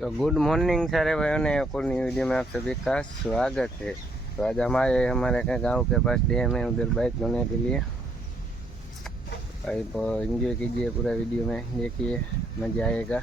तो good morning सारे भाइयों ने एक और नई वीडियो में आप सभी का स्वागत है। तो आज हमारे गांव के पास डैम है, उधर बाइक धोने के लिए। भाई तो एंजॉय कीजिए, पूरा वीडियो में देखिए, मज़ा आएगा।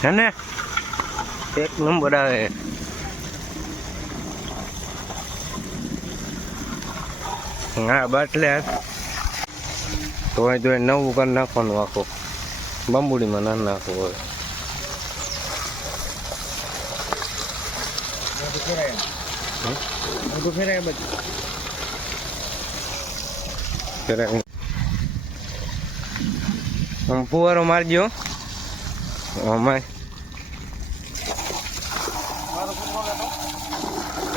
है ने एक नंबर आए। हाँ बाटले तो नवू कर नाखो आखो बंबुड़ी में ना नाखो। हम फुवारो मारजो अमाय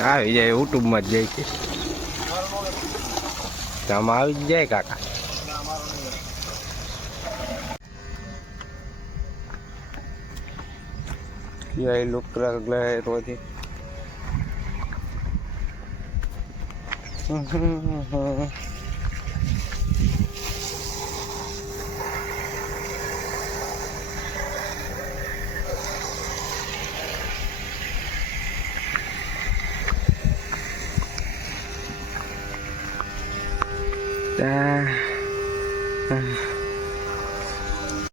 આવી જાય યુટ્યુબમાં જ જાય છે, આમાં આવી જ જાય કાકા। ये लोग अगला है रोज ही